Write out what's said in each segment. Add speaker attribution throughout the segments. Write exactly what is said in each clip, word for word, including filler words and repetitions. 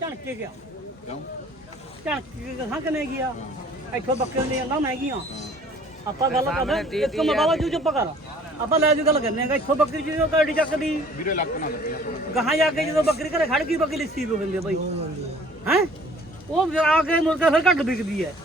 Speaker 1: ਝਣਕ ਕੇ ਗਿਆ
Speaker 2: ਕਿਉਂ
Speaker 1: ਝਣਕ ਕੇ ਕਹਾਂ ਕਿਨੇ ਗਿਆ ਇੱਥੋਂ ਬੱਕਰੇ ਨੇ ਨਾ ਮਹਿੰਗੀਆਂ ਆਪਾਂ ਗੱਲ ਕਰਦੇ ਇੱਕ ਮਬਾਵਾ ਜੂ ਚੁੱਪ ਕਰ ਆਪਾਂ ਲੈ ਜੂ ਗੱਲ ਕਰਨੇ ਆ ਇੱਥੋਂ ਬੱਕਰੀ ਜੀ ਕਾੜੀ ਚੱਕਦੀ
Speaker 2: ਵੀਰੇ ਲੱਕ ਨਾ ਲੱਗਿਆ
Speaker 1: ਗਾਹਾਂ ਜਾ ਕੇ ਜਦੋਂ ਬੱਕਰੀ ਘਰੇ ਖੜ ਗਈ ਬੱਕਰੀ ਲਿੱਸੀ ਹੋ ਜਾਂਦੀ ਆ ਬਾਈ ਹੈ ਉਹ ਆ ਕੇ ਮੁੜ ਕੇ ਫਿਰ ਘੱਟ ਵਿਕਦੀ ਹੈ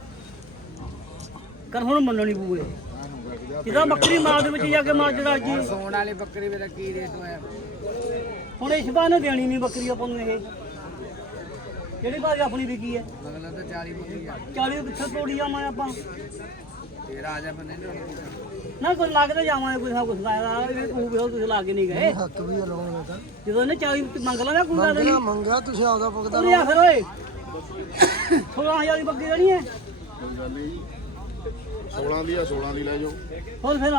Speaker 1: ਕਰ ਹੁਣ ਮੰਨਣੀ ਪੂਏ ਜਿਹਦਾ ਬੱਕਰੀ ਮਾਲ ਦੇ ਵਿੱਚ ਜਾ ਕੇ ਮਾਰ ਜਿਹੜਾ ਜੀ
Speaker 3: ਸੋਣ ਵਾਲੀ ਬੱਕਰੀ ਵੇਲੇ ਕੀ ਰੇਟ ਹੋਇਆ
Speaker 1: ਹੁਣ ਇਸ ਬਾਰ ਨੇ ਦੇਣੀ ਨਹੀਂ ਬੱਕਰੀ ਆਪਾਂ ਨੂੰ ਇਹ ਜਿਹੜੀ ਬਾਰੀ ਆਪਣੀ ਵਿਕੀ ਹੈ
Speaker 3: ਮਤਲਬ ਤਾਂ ਚਾਲੀ ਬੱਕਰੀ ਆ
Speaker 1: ਚਾਲੀ ਕਿੱਥੇ ਤੋੜੀ ਜਾਵਾਂ ਆਪਾਂ
Speaker 3: ਤੇਰਾ ਆ ਜਾ ਬੰਦੇ ਨੇ
Speaker 1: ਨਾ ਕੋਈ ਲੱਗਦਾ ਜਾਵਾਂਗੇ ਕੋਈ ਨਾ ਕੁਛ ਲਾਇਆ ਤੂੰ ਵੀ ਤੁਸੀਂ ਲਾ ਕੇ ਨਹੀਂ ਗਏ
Speaker 4: ਹੱਕ ਵੀ ਲਾਉਣਾ ਤਾਂ
Speaker 1: ਜਦੋਂ ਇਹਨੇ ਚਾਲੀ ਮੰਗ ਲਾ ਕੋਈ ਗੱਲ ਨਹੀਂ
Speaker 4: ਮੰਗਿਆ ਤੁਸੀਂ ਆਪਦਾ ਪੁੱਗਦਾ
Speaker 1: ਉਰੇ ਆ ਫਿਰ ਓਏ ਸੋਲਾਂ ਹਜ਼ਾਰ ਦੀ ਬੱਕਰੀ ਦੇਣੀ ਹੈ
Speaker 2: ਕੋਈ ਗੱਲ ਨਹੀਂ ਸੋਲਾਂ ਦੀ ਆ ਸੋਲਾਂ ਦੀ ਲੈ ਜਾਓ
Speaker 1: ਹੋਰ ਫਿਰ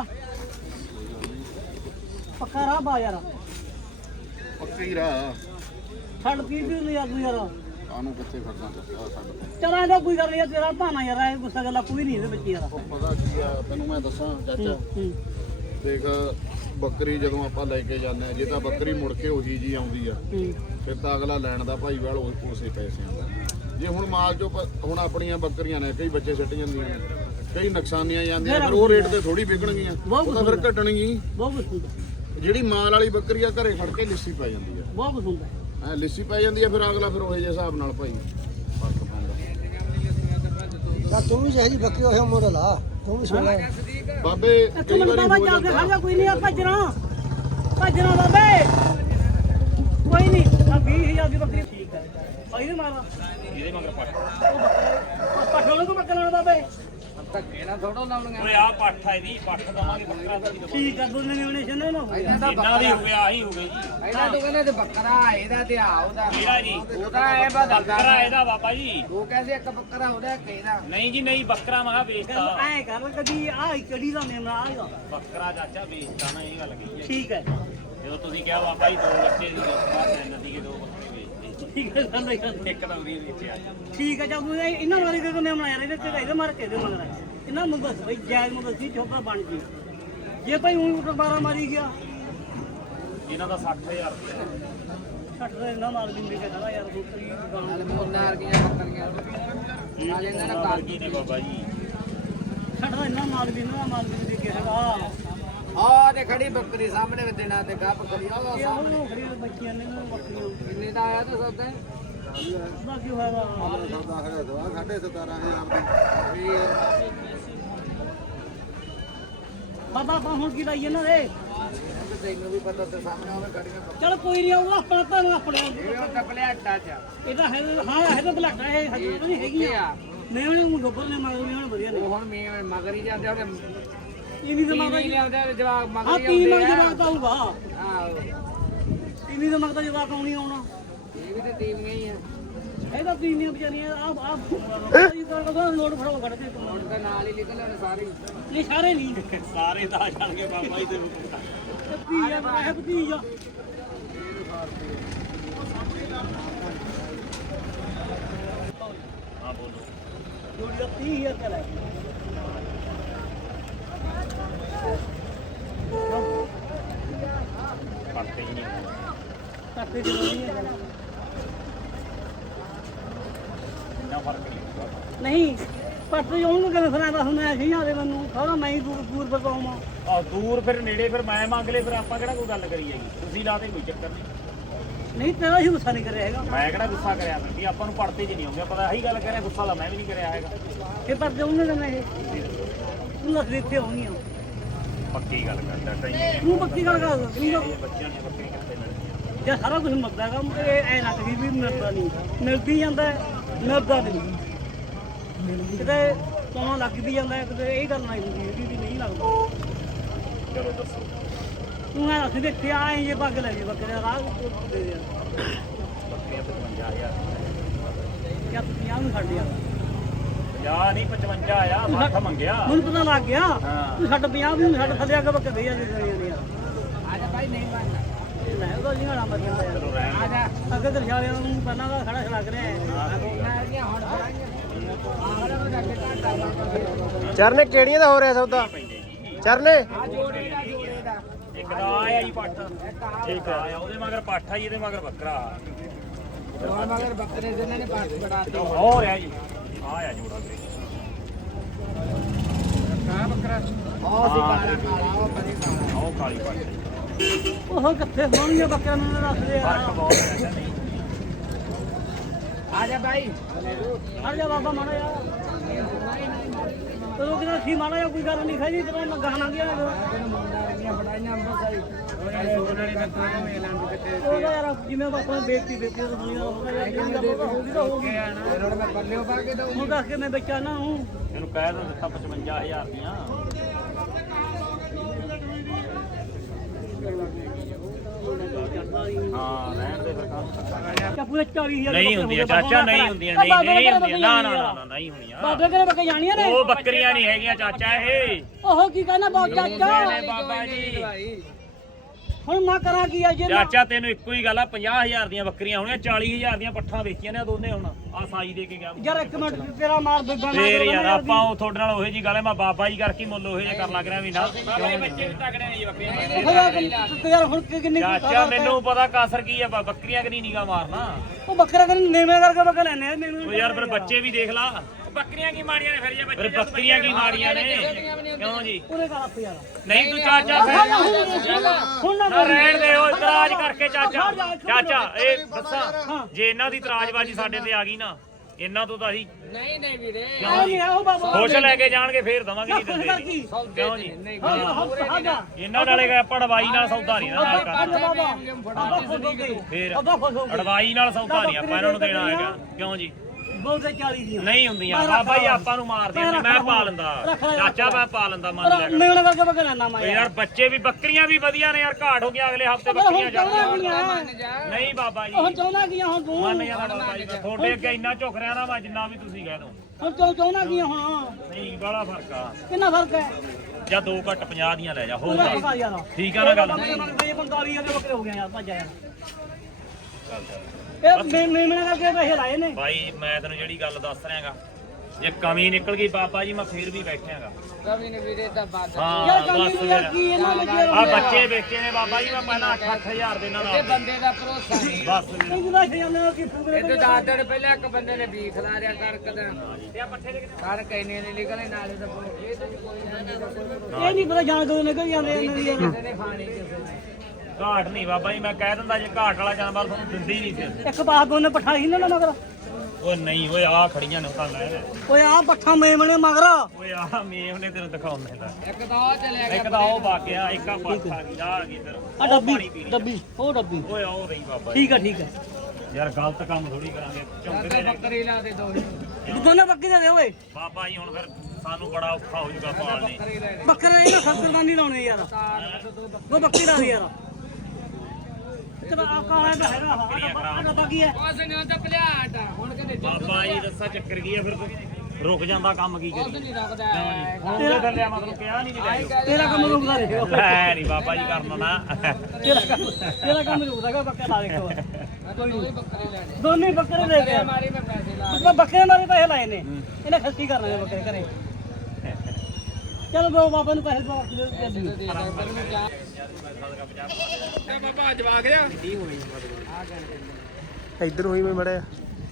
Speaker 1: ਪੱਕਾ ਰਾਹ ਬਾ ਯਾਰ
Speaker 2: ਪੱਕੀ ਰਾਹ
Speaker 1: ਛੱਡ ਕੀ ਵੀ ਨਹੀਂ ਯਾਰ ਤੂੰ ਯਾਰ
Speaker 2: ਆਨੂੰ ਕਿੱਥੇ ਫੜਨਾ ਚੱਲਦਾ ਸਾਡਾ
Speaker 1: ਚਲ ਇਹਦਾ ਕੋਈ ਗੱਲ ਨਹੀਂ ਤੇਰਾ ਭਾਣਾ ਯਾਰ ਇਹ ਗੁੱਸਾ ਗੱਲਾਂ ਕੋਈ ਨਹੀਂ ਇਹਦੇ ਵਿੱਚ ਯਾਰ
Speaker 2: ਉਹ ਪਤਾ ਕੀ ਆ ਤੈਨੂੰ ਮੈਂ ਦੱਸਾਂ ਚਾਚਾ
Speaker 1: ਹੂੰ
Speaker 2: ਦੇਖ ਬੱਕਰੀ ਜਦੋਂ ਆਪਾਂ ਲੈ ਕੇ ਜਾਂਦੇ ਆ ਜੇ ਤਾਂ ਬੱਕਰੀ ਮੁੜ ਕੇ ਉਹੀ ਜੀ ਆਉਂਦੀ ਆ
Speaker 1: ਹੂੰ
Speaker 2: ਫਿਰ ਤਾਂ ਅਗਲਾ ਲੈਣ ਦਾ ਭਾਈਵਾਲ ਉਹ- ਉਸੇ ਪੈਸਿਆਂ ਦਾ ਜੇ ਹੁਣ ਮਾਲ ਚੋਂ ਪ- ਹੁਣ ਆਪਣੀਆਂ ਬੱਕਰੀਆਂ ਨੇ ਕਈ ਬੱਚੇ ਸਿੱਟ ਜਾਂਦੀਆਂ ਨੇ ਕਈ ਨੁਕਸਾਨੀਆਂ ਜਾਂਦੀਆਂ ਫਿਰ ਉਹ ਰੇਟ ਤੇ ਥੋੜੀ ਵਿਕਣਗੀਆਂ ਉਹ ਤਾਂ ਫਿਰ ਘਟਣਗੀ
Speaker 1: ਬਹੁਤ ਕੁਛ ਹੁੰਦਾ
Speaker 2: ਜਿਹੜੀ ਮਾਲ ਵਾਲੀ ਬੱਕਰੀ ਆ ਘਰੇ ਖੜ ਕੇ ਲਿੱਸੀ ਪੈ ਜਾਂਦੀ ਆ
Speaker 1: ਬਹੁਤ ਕੁਛ ਹੁੰਦਾ
Speaker 2: ਐ ਲਿੱਸੀ ਪੈ ਜਾਂਦੀ ਆ ਫਿਰ ਅਗਲਾ ਫਿਰ ਉਹੇ ਜਿਹੇ ਹਿਸਾਬ ਨਾਲ ਭਾਈ ਫਰਕ ਪੈਂਦਾ
Speaker 4: ਪਰ ਤੂੰ ਵੀ ਜਿਹੀ ਬੱਕਰੀ ਹੋਇਆ ਮੋਡਲ ਆ ਤੂੰ ਵੀ ਸੁਣਾ
Speaker 2: ਬਾਬੇ
Speaker 1: ਇੱਕ
Speaker 2: ਕਈ
Speaker 1: ਮਿੰਟ
Speaker 2: ਵਾਰੀ
Speaker 1: ਬਾਬਾ
Speaker 2: ਹੋ
Speaker 1: ਚੱਲ ਕੇ
Speaker 2: ਜਾਂਦਾ
Speaker 1: ਖੜ ਜਾ ਕੋਈ ਨਹੀਂ ਆ ਭੱਜਣਾ ਭੱਜਣਾ ਬਾਬੇ ਕੋਈ ਨਹੀਂ ਆ ਵੀਹ ਹਜ਼ਾਰ ਦੀ ਬੱਕਰੀ ਠੀਕ ਹੈ ਭਾਈ ਨੇ ਮਾਰਾ
Speaker 5: ਇਹਦੇ ਮਗਰ ਪੱਠ
Speaker 1: ਪੱਠ ਵਾਲੇ ਤੋਂ ਬੱਕਰਾ ਬਾਬੇ
Speaker 3: ਧੱਕੇ ਨਾਲ ਥੋੜਾ ਲਾਉਣੀਆਂ
Speaker 5: ਓਏ ਆ ਪੱਠ ਆ ਇਹਦੀ ਪੱਠ ਦਵਾਂਗੇ ਬੱਕਰਾ ਦਾ
Speaker 1: ਠੀਕ ਆ ਦੋਨੇ ਨੇ ਉਹਨੇ ਛੰਨੇ ਨਾ
Speaker 3: ਇਹਨਾਂ ਦਾ
Speaker 5: ਜਿੰਨਾ ਵੀ ਹੋ ਗਿਆ ਆਹੀ ਹੋ ਗਿਆ ਜੀ
Speaker 3: ਇਹਨਾਂ ਤੋਂ ਕਹਿੰਦੇ ਤੇ ਬੱਕਰਾ ਇਹਦਾ ਤੇ ਆ ਉਹਦਾ
Speaker 5: ਇਹਦਾ ਜੀ
Speaker 3: ਉਹਦਾ ਐ ਬਦਲਦਾ
Speaker 5: ਬੱਕਰਾ ਇਹਦਾ ਬਾਬਾ ਜੀ
Speaker 3: ਉਹ ਕਹਿੰਦੇ ਇੱਕ ਬੱਕਰਾ ਉਹਦਾ ਕਿਹਦਾ
Speaker 5: ਨਹੀਂ ਜੀ ਨਹੀਂ ਬੱਕਰਾ ਮਗਾ ਵੇਚਤਾ
Speaker 1: ਐ ਕਰ ਕਦੀ ਆ ਕੜੀ ਦਾ ਮੇਮਣਾ ਆ ਗਿਆ
Speaker 5: ਬੱਕਰਾ ਚਾਚਾ ਵੇਚਤਾ ਨਾ ਇਹ ਗੱਲ ਕਹੀ ਹੈ
Speaker 1: ਠੀਕ ਹੈ
Speaker 5: ਜਦੋਂ ਤੁਸੀਂ ਕਿਹਾ ਬਾਬਾ ਜੀ ਦੋ ਬੱਚੇ ਦੀ ਬਾਤ ਹੈ ਨਦੀ ਕੇ ਦੋ ਬੱਕਰੇ ਵੇਚਦੇ
Speaker 1: ਠੀਕ ਹੈ ਗੱਲ ਗੱਲ
Speaker 5: ਇੱਕ ਤਾਂ ਉਰੀ ਵੇਚਿਆ
Speaker 1: ਠੀਕ ਹੈ ਜਦ ਤੂੰ ਇਹ- ਇਹਨਾਂ ਬਾਰੇ ਕਿਉਂ ਮੇਮਣਾ ਯਾਰ ਇਹਦੇ ਤੇ ਇਹਦੇ ਮਾਰ ਕੇ ਦੇ ਮਗਰ ਇਹਨਾਂ ਨੂੰ ਬਸ ਬਈ ਜਾਇਜ਼ ਮੁੱਲ ਸੀ ਚੋਕਾ ਬਣ ਜੀ ਜੇ ਭਾਈ ਉਹ ਉਟਰ ਬਾਰਾ ਮਾਰੀ ਗਿਆ
Speaker 5: ਇਹਨਾਂ ਦਾ ਸੱਠ ਹਜ਼ਾਰ ਰੁਪਏ
Speaker 1: ਛੱਡ ਦੇ ਨਾ ਮਾਰ ਦਿੰਦੇ ਕਹਿੰਦਾ ਯਾਰ ਦੂਸਰੀ
Speaker 3: ਨਾਲ
Speaker 1: ਗਾਂ
Speaker 3: ਮੋਨਾਰ ਦੀਆਂ ਬੱਕਰੀਆਂ ਨਾਲ ਇਹਨਾਂ ਦਾ
Speaker 5: ਨਾਲ ਕੀ ਨੇ ਬਾਬਾ ਜੀ
Speaker 1: ਛੱਡ ਦੇ ਨਾ ਮਾਰ ਵੀ ਨਾ ਮਾਰ ਵੀ ਦੇ ਕੇ ਹੈਗਾ
Speaker 3: ਆ ਤੇ ਖੜੀ ਬੱਕਰੀ ਸਾਹਮਣੇ ਵੀ ਦੇਣਾ ਤੇ ਗੱਪ ਕਰੀ ਉਹ
Speaker 1: ਇਹ
Speaker 3: ਸਾਹਮਣੇ
Speaker 1: ਉਹ ਖੜੀ ਬੱਚੀਆਂ ਨੇ ਨਾ ਬੱਕਰੀਆਂ
Speaker 3: ਕਿੰਨੇ ਦਾ ਆਇਆ ਤਾਂ ਸੌਦਾ
Speaker 1: ਬਾਕੀ ਹੋਇਆ
Speaker 2: ਸਾਢੇ ਸਤਾਰਾਂ ਹਜ਼ਾਰ
Speaker 1: ਬਾਬਾ ਆਪਾਂ ਹੁਣ ਕੀ ਲਾਈਏ ਨਾ ਰੇ
Speaker 3: ਤੇ ਤੈਨੂੰ ਵੀ ਪਤਾ ਤੇ ਸਾਹਮਣੇ ਉਹਨੇ ਖੜੀਆਂ
Speaker 1: ਚਲ ਕੋਈ ਨਹੀਂ ਉਹ ਆਪਣਾ ਤੁਹਾਨੂੰ ਆਪਣੇ
Speaker 3: ਇਹ ਉਹ ਟਪਲਿਆ ਅੱਡਾ ਚ
Speaker 1: ਇਹਦਾ ਹੈ ਹਾਂ ਹੈ ਤਾਂ ਬਲਾਟਾ ਇਹ ਹੱਥੋਂ ਨਹੀਂ ਹੈਗੀ ਆ ਮੈਂ ਉਹਨੇ ਨੂੰ ਗੱਬਰ ਨੇ ਮਗਰ ਵੀ ਹੁਣ ਵਧੀਆ ਨੇ
Speaker 3: ਉਹ ਹੁਣ ਮੀ ਮਗਰ ਹੀ ਜਾਂਦੇ ਉਹਦੇ
Speaker 1: ਇਹ ਵੀ
Speaker 3: ਟੀਵੀ
Speaker 1: ਦਿਮਾਗ
Speaker 3: ਲਿਆਉਂਦੇ ਜਵਾਬ
Speaker 1: ਹਾਂ
Speaker 3: ਮਗਰ ਹੀ
Speaker 1: ਤੀ
Speaker 3: ਆਉਂਦੇ
Speaker 1: ਮਗ
Speaker 3: ਆ
Speaker 1: ਜਵਾਬ ਆਊਗਾ
Speaker 3: ਆਹੋ
Speaker 1: ਟੀਵੀ ਦਾ ਮਗਦਾ ਜਵਾਬ ਆਉਣੀ ਆਉਣਾ
Speaker 3: ਇਹ ਵੀ ਤੇ ਟੀਵੀਆਂ ਹੀ ਆ
Speaker 1: ਇਹਦਾ ਤੀਨੀਆਂ ਵਿਚਾਰੀਆਂ ਆ ਆ ਇਹ ਕਰਦਾ ਲੋਡ ਫੜੋ ਕੱਢ ਕੇ
Speaker 3: ਹੁਣ ਤਾਂ ਨਾਲ ਹੀ ਨਿਕਲ ਆਉਣੇ ਸਾਰੇ ਹੀ।
Speaker 1: ਨਹੀਂ ਸਾਰੇ ਨਹੀਂ
Speaker 5: ਸਾਰੇ ਤਾਂ ਆ ਜਾਣਗੇ ਬਾਬਾ ਜੀ ਦੇ
Speaker 1: ਪੀ ਆ ਹੈ ਪਤੀ ਆ
Speaker 5: ਹਾਂ ਬੋਲੋ
Speaker 1: ਜੋੜੀ ਦਾ ਤੀਹ ਹਜ਼ਾਰ ਦਾ ਲੈ
Speaker 5: ਪੱਠੇ ਹੀ ਨਹੀਂ
Speaker 1: ਕੱਟੇ ਦੀ ਨਹੀਂ ਹੈ
Speaker 5: ਇੰਨਾ ਫਰਕ ਨਹੀਂ ਹੁੰਦਾ
Speaker 1: ਨਹੀਂ ਪੱਟ ਉਹਨੂੰ ਕਿਵੇਂ ਸੁਣਾਦਾ ਹੁੰਦਾ ਸੀ ਆਦੇ ਮੈਨੂੰ ਸਾਰਾ ਮੈਂ ਹੀ ਦੂਰ ਦੂਰ ਬਤਾਉਂ
Speaker 5: ਆ ਦੂਰ ਫਿਰ ਨੇੜੇ ਫਿਰ ਮੈਂ ਮੰਗ ਲਏ ਫਿਰ ਆਪਾਂ ਕਿਹੜਾ ਕੋਈ ਗੱਲ ਕਰੀ ਹੈਗੀ ਤੁਸੀਂ ਲਾਤੇ ਕੋਈ ਚੱਕਰ ਨਹੀਂ
Speaker 1: ਨਹੀਂ ਤੇਰਾ ਹੀ ਗੁੱਸਾ ਨਹੀਂ ਕਰਿਆ ਹੈਗਾ
Speaker 5: ਮੈਂ ਕਿਹੜਾ ਗੁੱਸਾ ਕਰਿਆ ਫਿਰ ਵੀ ਆਪਾਂ ਨੂੰ ਪੜਤੇ ਚ ਨਹੀਂ ਆਉਂਦੇ ਪਤਾ ਇਹੀ ਗੱਲ ਕਰਿਆ ਗੁੱਸਾ ਤਾਂ ਮੈਂ ਵੀ ਨਹੀਂ ਕਰਿਆ ਹੈਗਾ
Speaker 1: ਇਹ ਪਰ ਦੇ ਉਹਨੇ ਕਹਿੰਦਾ ਇਹ ਤੂੰ ਲੱਗ ਇੱਥੇ ਆਉਣੀ ਆ
Speaker 5: ਪੱਕੀ ਗੱਲ ਕਰਦਾ ਟਾਈਮ
Speaker 1: ਤੂੰ ਪੱਕੀ ਗੱਲ ਕਰ ਤੂੰ ਤਾਂ
Speaker 5: ਬੱਚਿਆਂ ਨੇ ਬੱਕਰੀ ਕਿੱਥੇ ਮਿਲਦੀ
Speaker 1: ਜੇ ਸਾਰਾ ਕੁਝ ਮਿਲਦਾ ਹੈਗਾ ਇਹ ਐ ਨਾ ਕਹੀ ਵੀ ਮਿਲਦਾ ਨਹੀਂ ਮਿਲਦੀ ਜਾਂਦਾ ਹੈ, ਮਿਲਦਾ ਨਹੀਂ ਕਿਤੇ ਕੋਲੋਂ ਲੱਗ ਵੀ ਜਾਂਦਾ ਹੈ, ਕਿਤੇ ਇਹ ਗੱਲ ਨਹੀਂ ਹੁੰਦੀ ਇਹਦੀ ਵੀ ਨਹੀਂ ਲੱਗਦਾ
Speaker 5: ਚਲੋ ਦੱਸੋ
Speaker 1: ਤੂੰ ਐ ਅਸੀਂ ਦੇਖਿਆ ਆਏ ਜੇ ਪੱਗ ਲੈ ਲਈ ਬੱਕਰੇ ਦਾ ਰਾਹ ਦੇ ਦੇ
Speaker 5: ਬੱਕਰੀਆਂ ਪਚਵੰਜਾ ਹਜ਼ਾਰ
Speaker 1: ਜਾਂ ਤੂੰ ਪੰਜਾਹ ਨੂੰ ਛੱਡ ਯਾਰ
Speaker 5: ਪੰਜਾਹ ਨਹੀਂ ਪਚਵੰਜਾ ਆ ਸੱਠ ਮੰਗਿਆ
Speaker 1: ਮੈਨੂੰ ਪਤਾ ਲੱਗ ਗਿਆ
Speaker 5: ਹਾਂ।
Speaker 1: ਤੂੰ ਛੱਡ ਪੰਜਾਹ ਵੀ ਛੱਡ ਥੱਲੇ ਆ ਕੇ ਬੱਕਰੇ ਦੇ ਜਾਂਦੇ ਨੇ ਯਾਰ
Speaker 3: ਆ ਜਾ ਭਾਈ ਨਹੀਂ ਮੰਨਦਾ
Speaker 1: ਲੈ ਉਹਦਾ ਜਿਹਾੜਾ ਮਰ ਜਾਂਦਾ ਯਾਰ
Speaker 5: ਚਲੋ ਰਹਿਣ
Speaker 3: ਆ ਜਾ
Speaker 1: ਅੱਗੇ ਦਰਸ਼ਾਲਿਆਂ ਨੂੰ ਪਹਿਲਾਂ ਦਾ ਖੜਾ ਛੜਾ ਰਿਹਾ ਹੈ
Speaker 3: ਮੈਂ ਕਿਹਾ ਹੁਣ ਕਰਾਂਗੇ
Speaker 4: ਚਰਨੇ ਕਿਹੜੀਆਂ ਦਾ ਹੋ ਰਿਹਾ ਸੌਦਾ ਚਰਨੇ
Speaker 3: ਆ ਜੋੜੇ ਦਾ ਜੋੜੇ ਦਾ
Speaker 5: ਇੱਕ ਦਾ ਆਇਆ ਜੀ ਪੱਠ ਠੀਕ ਆ ਉਹਦੇ ਮਗਰ ਪੱਠ ਆ ਜੀ ਇਹਦੇ ਮਗਰ ਬੱਕਰਾ
Speaker 3: ਹੋਰ ਮਗਰ ਬੱਕਰੇ ਦੇ ਨੇ ਪਾਸ ਬੜਾਤੀ
Speaker 5: ਹੋ ਰਿਹਾ ਜੀ ਆ ਆ ਜੋੜਾ ਵੀਰੇ
Speaker 3: ਕਾ ਬੱਕਰਾ ਉਹ ਸੀ ਕਾਲਾ ਕਾਲਾ ਉਹ ਬੜੀ ਕਾਲਾ
Speaker 5: ਉਹ ਕਾਲੀ ਪੱਟੀ
Speaker 1: ਉਹ ਕਿੱਥੇ ਹੋਣਗੇ ਬੱਕਰਿਆਂ ਨੂੰ ਰੱਖਦੇ ਆ
Speaker 5: ਫਰਕ ਬਹੁਤ ਹੈ ਨਹੀਂ
Speaker 3: ਆ ਜਾ ਭਾਈ
Speaker 1: ਹਰ ਜਾ ਬਾਬਾ ਮਾੜਾ ਯਾਰ ਤਦੋਂ ਕਿਹਦਾ ਸੀ ਮਾੜਾ ਜਾਂ ਕੋਈ ਗੱਲ ਨਹੀਂ ਖਾਈ ਤਦੋਂ ਮੈਂ ਗਾਣਾ ਗਿਆ
Speaker 3: ਬੜਾਈਆਂ ਅੰਬਰ ਸਾਈ ਸੋਨੜੀ ਦੇ ਤੋਂ ਮੇਲਾਂ ਦੇ ਕਿਤੇ
Speaker 1: ਉਹਦਾ ਯਾਰ ਜਿਵੇਂ ਬਾਪਾ ਬੇਟੀ ਬੇਟੀ ਤੋਂ ਸੁਣੀ ਜਾਂਦਾ ਯਾਰ ਜਿਹੜੀ ਗੱਲ ਹੋਊਗੀ ਤਾਂ ਹੋਊਗੀ
Speaker 3: ਹੁਣ ਮੈਂ ਪੱਲਿਓ ਪਾ ਕੇ ਦਊਂ
Speaker 1: ਹੁਣ ਦੱਸ ਕੇ ਮੈਂ ਬੱਚਾ ਨਾ ਹੂੰ
Speaker 5: ਇਹਨੂੰ ਕਹਿ ਦੋ ਦਿੱਤਾ ਪਚਵੰਜਾ ਹਜ਼ਾਰ ਦੀਆਂ ਹਾਂ ਰਹਿਣ ਦੇ ਫਿਰ ਕੰਮ
Speaker 1: ਚਾ ਪੂਰੇ ਚਾਲੀ ਹਜ਼ਾਰ
Speaker 5: ਨਹੀਂ ਹੁੰਦੀਆਂ ਚਾਚਾ ਨਹੀਂ ਹੁੰਦੀਆਂ ਨਹੀਂ ਨਹੀਂ ਹੁੰਦੀਆਂ ਨਾ ਨਾ ਨਾ ਨਹੀਂ ਹੁੰਦੀਆਂ
Speaker 1: ਬਾਬੇ ਕਿਹੜੇ ਬੱਕੇ ਜਾਣੀਆਂ ਨੇ
Speaker 5: ਉਹ ਬੱਕਰੀਆਂ ਨਹੀਂ ਹੈਗੀਆਂ ਚਾਚਾ ਇਹ
Speaker 1: ਉਹ ਕੀ ਕਹਿਣਾ ਬਾਬਾ ਚਾਚਾ
Speaker 5: ਬਾਬਾ ਜੀ
Speaker 1: ਹੁਣ ਮੈਂ ਕਰਾਂ ਕੀ ਆ ਜੇ ਨਾ-
Speaker 5: ਚਾਚਾ ਤੈਨੂੰ ਇੱਕੋ ਹੀ ਗੱਲ ਆ ਪੰਜਾਹ ਹਜ਼ਾਰ ਦੀਆਂ ਬੱਕਰੀਆਂ ਹੋਣੀਆਂ ਚਾਲੀ ਹਜ਼ਾਰ ਦੀਆਂ ਪੱਠਾਂ ਵੇਚੀਆਂ ਨੇ ਆਹ ਦੋਨੇ ਹੁਣ ਆ ਸਾਈ ਦੇ ਕੇ ਗਿਆ
Speaker 1: ਯਾਰ ਇੱਕ ਮਿੰਟ ਤੇਰਾ ਮਾਰ ਬੇਬਾ
Speaker 5: ਫੇਰ ਯਾਰ ਆਪਾਂ ਉਹ ਤੁਹਾਡੇ ਨਾਲ ਉਹੇ ਜੀ ਗੱਲ ਹੈ ਮੈਂ ਬਾਬਾ ਜੀ ਕਰਕੇ ਮੁੱਲ ਉਹੇ ਜੇ ਕਰਨ ਲੱਗ ਰਿਹਾ ਵੀ ਨਾ ਬਾਬਾ ਬੱਚੇ ਵੀ ਤਕੜੇ ਨੇ ਜੀ ਬੱਕਰੀਆਂ
Speaker 1: ਯਾਰ ਹੁਣ ਕਿ- ਕਿੰਨੀ
Speaker 5: ਚਾਚਾ ਮੈਨੂੰ ਪਤਾ ਕਾਸਰ ਕੀ ਆ ਬ- ਬੱਕਰੀਆਂ ਕਰੀ ਨੀਗਾ ਮਾਰਨਾ
Speaker 1: ਉਹ ਬੱਕਰਾ ਕਰ ਨੇਵੇਂ ਕਰਕੇ ਬੱਕਾ ਲੈਣੇ ਆ ਨੇਵੇਂ
Speaker 5: ਉਹ ਯਾਰ ਫਿਰ ਬੱਚੇ ਵੀ ਦੇਖ ਲਾ ਬੱਕਰੀਆਂ ਕੀ ਮਾੜੀਆਂ ਨੇ ਫਿਰ ਜੇ ਬੱਚੇ ਬੱਕਰੀਆਂ ਕੀ ਮਾੜੀਆਂ ਨੇ ਕਿਉਂ ਜੀ
Speaker 1: ਪੂਰੇ ਕਰ ਹੱਥ ਯਾਰ
Speaker 5: ਨਹੀਂ ਤੂੰ ਚਾਚਾ ਫਿਰ
Speaker 1: ਹੁਣ ਨਾ
Speaker 5: ਨਾ ਰਹਿਣ ਦੇ ਉਹ ਇਤਰਾਜ਼ ਕਰਕੇ ਚਾਚਾ ਚਾਚਾ ਇਹ ਦੱਸਾਂ ਜੇ ਇਹਨਾਂ ਦੀ ਇਤਰਾਜ਼ਬਾਜ਼ੀ ਸਾਡੇ ਤੇ ਆ ਗਈ ਨਾ ਇਹਨਾਂ ਤੋਂ ਤਾਂ ਅਸੀਂ
Speaker 3: ਨਹੀਂ ਨਹੀਂ ਵੀਰੇ
Speaker 1: ਆ ਨਹੀਂ ਆਓ ਬਾਬਾ
Speaker 5: ਖੁਸ਼ ਲੈ ਕੇ ਜਾਣਗੇ ਫੇਰ ਦਵਾਂਗੇ ਨਹੀਂ
Speaker 1: ਕਰ
Speaker 5: ਦਿੰਦੇ
Speaker 1: ਕੀ
Speaker 5: ਕਿਉਂ ਜੀ
Speaker 1: ਹਾਂ ਹਾਂ ਜਾ
Speaker 5: ਇਹਨਾਂ ਨਾਲੇ ਆਪਾਂ ਅੜਵਾਈ ਨਾਲ ਸੌਦਾ ਨਹੀਂ ਨਾ ਨਾਲ ਕਰਨਾ
Speaker 1: ਬਾਬਾ ਬਾਬਾ ਖੁਦ ਹੋ ਗਈ
Speaker 5: ਫੇਰ
Speaker 1: ਬਾਬਾ ਖੁਦ ਹੋ ਗਈ
Speaker 5: ਅੜਵਾਈ ਨਾਲ ਸੌਦਾ ਨਹੀਂ ਆਪਾਂ ਇਹਨਾਂ ਨੂੰ ਦੇਣਾ ਹੈਗਾ ਕਿਉਂ ਜੀ
Speaker 1: ਬਹੁਤੇ ਚਾਲੀ ਦੀਆਂ
Speaker 5: ਨਹੀਂ ਹੁੰਦੀਆਂ ਬਾਬਾ ਜੀ ਆਪਾਂ ਨੂੰ ਮਾਰਦੀਆਂ ਨੇ ਮੈਂ ਪਾ ਲੈਂਦਾ ਚਾਚਾ ਮੈਂ ਪਾ ਲੈਂਦਾ ਮੰਨ ਲਿਆ ਕਰ।
Speaker 1: ਨੇਵੇਂ ਕਰਕੇ ਬੱਕਾ ਲੈਣਾ ਮੈਂ
Speaker 5: ਓ ਯਾਰ ਬੱਚੇ ਵੀ ਬੱਕਰੀਆਂ ਵੀ ਵਧੀਆ ਨੇ ਯਾਰ ਘਾਟ ਹੋ ਗਿਆ ਅਗਲੇ ਹਫਤੇ ਬੱਕਰੀਆਂ ਜਾਣਗੀਆਂ ਨਹੀਂ ਬਾਬਾ ਜੀ
Speaker 1: ਹੁਣ ਚਾਹੁੰਦਾ ਕੀ ਆ ਹੁਣ ਤੂੰ
Speaker 5: ਮੰਨ ਜਾਣਾ ਬਾਬਾ ਜੀ ਮੈਂ ਤੁਹਾਡੇ ਅੱਗੇ ਇੰਨਾ ਝੁਕ ਰਿਹਾ ਨਾ ਮੈਂ ਜਿੰਨਾ ਵੀ ਤੁਸੀਂ ਕਹਿ ਦੋ
Speaker 1: ਹੁਣ ਤੂੰ ਚਾਹੁੰਦਾ ਕੀ ਆ ਹੁਣ
Speaker 5: ਨਹੀਂ ਬੜਾ ਫਰਕ ਆ
Speaker 1: ਕਿੰਨਾ ਫਰਕ ਹੈ
Speaker 5: ਜਾਂ ਦੋ ਘੱਟ ਪੰਜਾਹ ਦੀਆਂ ਲੈ ਜਾ ਹੋਰ
Speaker 1: ਪੂਰਾ
Speaker 5: ਦੱਸ।
Speaker 1: ਪਤਾ ਯਾਰ
Speaker 5: ਠੀਕ ਆ ਨਾ ਗੱਲ
Speaker 1: ਪੰਤਾਲੀ ਦੇ ਬੱਕਰੇ ਹੋ ਗਏ ਯਾਰ ਭੱਜ ਯਾਰ ਇਹ ਮੈਂ ਮੈਂ ਕਰਕੇ ਪੈਸੇ ਲਾਏ ਨੇ
Speaker 5: ਬਾਈ ਮੈਂ ਤੈਨੂੰ ਜਿਹੜੀ ਗੱਲ ਦੱਸ ਰਿਹਾਗਾ ਜੇ ਕਮੀ ਨਿਕਲ ਗਈ ਬਾਬਾ ਜੀ ਮੈਂ ਫੇਰ ਵੀ ਬੈਠਿਆਗਾ
Speaker 3: ਕਵੀ ਨੇ ਵੀਰੇ ਦਾ ਬਾਦ
Speaker 5: ਹਾਂ
Speaker 1: ਯਾਰ
Speaker 5: ਬਸ
Speaker 1: ਕੰਮ ਯਾਰ
Speaker 5: ਫਿਰ
Speaker 1: ਕੀ ਇਹਨਾਂ ਵਿੱਚ
Speaker 5: ਆ ਬੱਚੇ ਵੇਚੇ ਨੇ ਬਾਬਾ ਜੀ ਮੈਂ ਪਹਿਲਾਂ ਅੱਠ ਅੱਠ ਹਜ਼ਾਰ ਦੇ ਨਾਲ
Speaker 3: ਤੇ ਬੰਦੇ ਦਾ ਭਰੋਸਾ ਨਹੀਂ
Speaker 5: ਬਸ
Speaker 1: ਇਹ ਜਿਹੜਾ ਜਾਂਦੇ ਕਿ ਫੁਗਰੇ
Speaker 3: ਇਹ ਤੋਂ ਦਸ ਦਿਨ ਪਹਿਲਾਂ ਇੱਕ ਬੰਦੇ ਨੇ ਵੀ ਖਿਲਾ ਰਿਆ ਕਣਕ ਦਾ ਕਣਕ ਇੰਨੇ ਨਹੀਂ ਨਿਕਲੇ ਨਾਲੇ ਤਾਂ ਇਹ ਤਾਂ ਕੋਈ ਨਹੀਂ
Speaker 1: ਇਹ ਨਹੀਂ ਪਤਾ ਜਾਣ ਕਦੋਂ ਨਿਕਲ ਜਾਂਦੇ ਇਹਨਾਂ ਦੀ ਯਾਰ
Speaker 3: ਕਿਸੇ ਨੇ ਖਾਣੀ ਕਿਸੇ ਨੇ
Speaker 5: ਘਾਟ ਨਹੀਂ ਬਾਬਾ ਜੀ ਮੈਂ ਕਹਿ ਦਿੰਦਾ ਜੇ ਘਾਟ ਵਾਲਾ ਜਾਨਵਰ ਤੁਹਾਨੂੰ ਦਿੰਦੀ ਨਹੀਂ ਸੀ
Speaker 1: ਇੱਕ ਬਾਪ ਦੋਨੇ ਪੱਠਾ ਸੀ ਨਾ ਮਗਰ
Speaker 5: ਉਹ ਨਹੀਂ ਓਏ ਆ ਖੜੀਆਂ ਨੇ ਤਾਂ ਲੈ
Speaker 1: ਓਏ ਆ ਪੱਠਾ ਮੇਮਣੇ ਮਗਰ
Speaker 5: ਓਏ ਆ ਮੇਵ ਨੇ ਤੈਨੂੰ ਦਿਖਾਉਂਦੇ ਦਾ
Speaker 3: ਇੱਕ ਤਾਂ ਉਹ ਚਲਿਆ ਗਿਆ
Speaker 5: ਇੱਕ ਤਾਂ ਉਹ ਬਾਗਿਆ ਇੱਕ ਆ ਪਾਠਾ ਆ ਗਈ ਆ ਗਈ ਇੱਧਰ
Speaker 1: ਆ ਡੱਬੀ ਡੱਬੀ ਉਹ ਡੱਬੀ
Speaker 5: ਓਏ ਆਓ ਰਹੀ ਬਾਬਾ ਜੀ
Speaker 1: ਠੀਕ ਆ ਠੀਕ ਆ
Speaker 5: ਯਾਰ ਗਲਤ ਕੰਮ ਥੋੜੀ ਕਰਾਂਗੇ ਝੁੰਦੇ
Speaker 3: ਤੇ
Speaker 5: ਨੇ
Speaker 3: ਬੱਕਰੀ ਲਾ ਦੇ ਦੋ
Speaker 1: ਦੋਨੇ ਬੱਕੀ ਦੇ ਦੇ ਓਏ
Speaker 5: ਬਾਬਾ ਜੀ ਹੁਣ ਫਿਰ ਸਾਨੂੰ ਬੜਾ ਔਖਾ ਹੋ ਜਾਊਗਾ ਪਾਲਣੇ
Speaker 3: ਬੱਕਰੀ ਲੈ ਦੇ
Speaker 1: ਬੱਕਰੇ ਇਹਨਾਂ ਸਰਦਾਨੀ ਲਾਉਣੇ ਯਾਰ ਉਹ ਬੱਕੀ ਦਾ ਯਾਰ ਤੇਰਾ ਆ ਕਾਲਾ ਦਾ ਹੈਗਾ ਆ ਡੱਬਾ ਕੀ ਹੈ
Speaker 3: ਉਸ ਨੇ ਤਾਂ ਭਲਿਆਟ ਹੁਣ ਕਹਿੰਦੇ
Speaker 5: ਬਾਬਾ ਜੀ ਦੱਸਾ ਚੱਕਰ ਕੀ ਆ ਫਿਰ ਰੁਕ ਜਾਂਦਾ ਕੰਮ ਕੀ
Speaker 3: ਉਸ
Speaker 5: ਕਰੀ
Speaker 3: ਨਹੀਂ ਰੱਖਦਾ
Speaker 5: ਹੁਣ ਤੇ ਥੱਲੇ ਮਤਲਬ ਕਿਹਾ ਨਹੀਂ ਲੈ ਜਾਓ।
Speaker 1: ਤੇਰਾ ਕੰਮ ਰੁਕਦਾ ਰਹੇਗਾ
Speaker 5: ਲੈ ਨਹੀਂ ਬਾਬਾ ਜੀ ਕਰਨਾ ਨਾ
Speaker 1: ਤੇਰਾ ਕੰਮ ਤੇਰਾ ਕੰਮ ਰੁਕਦਾਗਾ ਬੱਕਾ ਲਾ ਦੇਖੋ ਕੋਈ ਨਹੀਂ
Speaker 3: ਬੱਕਰੀ ਲੈ ਦੇ
Speaker 1: ਦੋਨੇ ਬੱਕਰੇ ਦੇ ਕੇ
Speaker 3: ਮਾਰੀ ਮੈਂ ਪੈਸੇ ਲਾ
Speaker 1: ਆਪਾਂ ਬੱਕਰੇ ਮਾਰੇ ਪੈਸੇ ਲਾਏ ਨੇ ਇਹਨੇ ਖੱਸੀ ਕਰਨਾ ਨੇ ਬੱਕਰੇ ਘਰੇ ਚਲੋ ਬੋ ਬਾਬਾ ਨੂੰ ਪੈਸੇ ਪਵਾ ਕੇ ਦੇ ਦੇ
Speaker 3: ਬਾਬਾ ਜਵਾਗ ਰਿਹਾ
Speaker 4: ਇੱਧਰ ਹੋਈ ਮੈਂ ਮੜਿਆ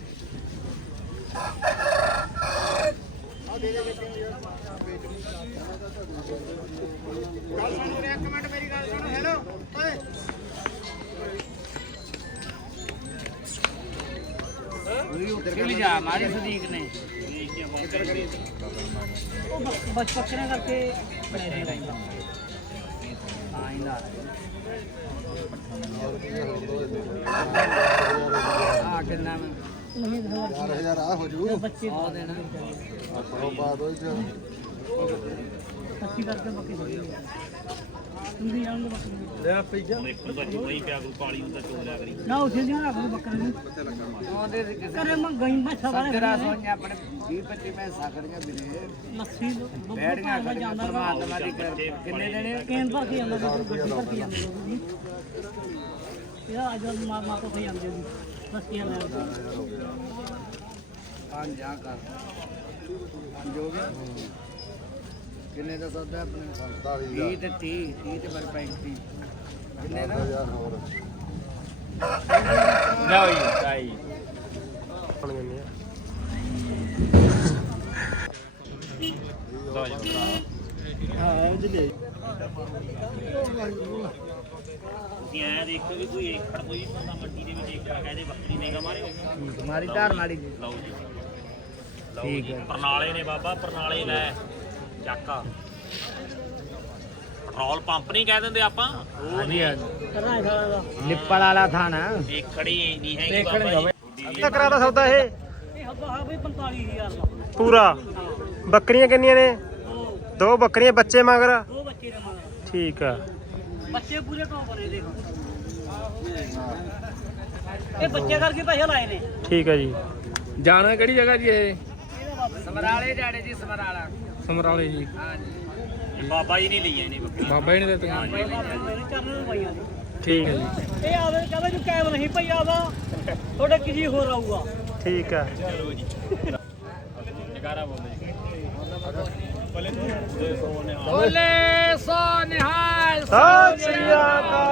Speaker 3: ਗੱਲ ਸੁਣ ਇੱਕ ਮਿੰਟ ਮੇਰੀ ਗੱਲ ਸੁਣ ਹੈਲੋ ਓਏ ਕਿੱਲੀ ਜਾ ਮਾਰੀ ਸਦੀਕ ਨੇ
Speaker 1: ਉਹ ਬਸ ਬੱਕਰੇ ਕਰਕੇ
Speaker 3: ਆਇੰਦਾ ਆ ਕਿੰਨਾ
Speaker 1: ਨਹੀਂ
Speaker 4: ਚਾਰ ਹਜ਼ਾਰ ਆ ਹੋ ਜੂ
Speaker 1: ਬੱਚੇ
Speaker 3: ਆ ਦੇਣਾ
Speaker 4: ਉਹ ਬਾਅਦ ਉਹ
Speaker 1: ਖੱਸੀ ਕਰਕੇ ਬੱਕਰੇ ਦੇ ਤੁਸੀਂ ਜਾਣ ਦੋ ਬੱਕਰੇ
Speaker 4: ਲੈ ਪਈਆ
Speaker 5: ਦੇਖੋ ਤਾਂ ਕੋਈ ਪਿਆ ਕੋਈ ਕਾਲੀ ਹੁੰਦਾ ਚੋਲ ਲਿਆ ਕਰੀ
Speaker 1: ਨਾ ਉਸੇ ਦਿਨ ਰੱਖ ਲਓ ਬੱਕਰੇ ਨੂੰ
Speaker 3: ਉਹਦੇ ਤੇ ਕਿਸੇ
Speaker 1: ਘਰੇ ਮੈਂ ਗਈ ਮੈਂ ਸਵਾਰੇ
Speaker 3: ਤੇਰਾ ਸੋਈਆਂ ਆਪਣੇ ਵੀਹ ਪੱਚੀ ਮੈਂ ਸਾਖੜੀਆਂ ਵੀਰੇ
Speaker 1: ਲੱਸੀ
Speaker 3: ਬੈਠੀਆਂ ਖੜੀਆਂ ਪਰਮਾਤਮਾ ਦੀ ਕਿਰਪਾ ਕਿੰਨੇ ਦੇਣੇ
Speaker 1: ਕੇਨ ਪਰ ਕੀ ਜਾਂਦਾ ਗੱਡੀ ਪਰ ਕੀ ਜਾਂਦਾ ਯਾ ਅੱਜ ਮਾਰ ਮਾਰ ਤੋਂ ਜਾਂਦੇ ਜੀ ਲੱਸੀਆਂ ਲੈ
Speaker 3: ਪੰਜ ਆ ਕਰ ਜੋ ਗਿਆ ਕਿੰਨੇ ਦਾ ਸੌਦਾ ਆਪਣੇ ਵੀਹ ਤੇ ਤੀਹ ਤੀਹ ਤੇ ਪਰ ਪੈਂਤੀ ਕਿੰਨੇ ਦਾ
Speaker 4: ਹੋਰ
Speaker 5: ਲਓ ਜੀ ਤਾਈ ਲਓ ਜੀ
Speaker 1: ਹਾਂ ਜੀ
Speaker 5: ਤੁਸੀਂ ਐ ਦੇਖੋ ਵੀ ਕੋਈ ਏਕੜ ਕੋਈ ਬੰਦਾ ਮੰਡੀ ਦੇ ਵਿੱਚ ਏਕੜ ਕਹਦੇ ਬੱਕਰੀ ਨੇਗਾ ਮਾਰਿਓ
Speaker 3: ਮਾਰੀ ਧਾਰ ਮਾਰੀ
Speaker 5: ਲਓ ਜੀ ਠੀਕ ਹੈ ਪਰਨਾਲੇ ਨੇ ਬਾਬਾ ਪਰਨਾਲੇ ਲੈ ਚੱਕਾ ਪੈਟਰੋਲ ਪੰਪ ਨਹੀਂ ਕਹਿ ਦਿੰਦੇ ਆਪਾਂ ਉਹ ਨਹੀਂ
Speaker 1: ਕਰਨਾ ਖਾਣਾ ਦਾ
Speaker 3: ਲਿੱਪਲ ਵਾਲਾ ਥਾਣਾ
Speaker 5: ਏਕੜੀ ਨਹੀਂ ਹੈਗੀ ਬਾਬਾ ਜੀ
Speaker 6: ਟੱਕਰਾ ਦਾ ਸੌਦਾ ਇਹ
Speaker 1: ਇਹ ਹੱਬਾ ਹਾਂ ਬਈ ਪੰਤਾਲੀ ਹਜ਼ਾਰ ਦਾ
Speaker 6: ਪੂਰਾ ਬੱਕਰੀਆਂ ਕਿੰਨੀਆਂ ਨੇ
Speaker 1: ਦੋ
Speaker 6: ਦੋ ਬੱਕਰੀਆਂ ਬੱਚੇ ਮਗਰ
Speaker 1: ਦੋ ਬੱਚੇ ਦੇ ਮਗਰ
Speaker 6: ਠੀਕ ਆ
Speaker 1: ਬੱਚੇ ਪੂਰੇ ਟੌਪ ਨੇ ਦੇਖੋ ਇਹ ਬੱਚੇ ਕਰਕੇ ਪੈਸੇ ਲਾਏ ਨੇ
Speaker 6: ਠੀਕ ਆ ਜੀ
Speaker 3: ਜਾਣਾ ਕਿਹੜੀ ਜਗ੍ਹਾ ਜੀ ਇਹ
Speaker 1: ਇਹਦਾ ਬਾਬਾ
Speaker 3: ਸਮਰਾਲੇ ਜਾੜੇ ਜੀ ਸਮਰਾਲਾ
Speaker 6: ਸਮਰਾਲੇ ਜੀ
Speaker 5: ਇਹ ਬਾਬਾ ਜੀ ਨਹੀਂ ਲਈਆਂ ਨੇ ਬੱਕਰੀ
Speaker 6: ਬਾਬਾ ਜੀ ਨੇ ਦਿੱਤੀਆਂ
Speaker 1: ਬਾਬੇ ਮੇਰੇ ਚਰਨ ਪਾਈਆਂ ਨੇ
Speaker 6: ਠੀਕ ਹੈ ਜੀ
Speaker 1: ਇਹ ਆਵੇ ਕਹਿੰਦਾ ਜੋ ਕੈਮ ਨਹੀਂ ਪਈਆ ਵਾ ਤੁਹਾਡੇ ਕਿਸੇ ਹੋਰ ਆਊਗਾ
Speaker 6: ਠੀਕ ਆ
Speaker 5: ਜਗਾਰਾ ਬੋਲਦੇ
Speaker 3: ਬੋਲੇ ਸੋ ਨਿਹਾਲ
Speaker 6: ਸਤਿ ਸ੍ਰੀ ਅਕਾਲ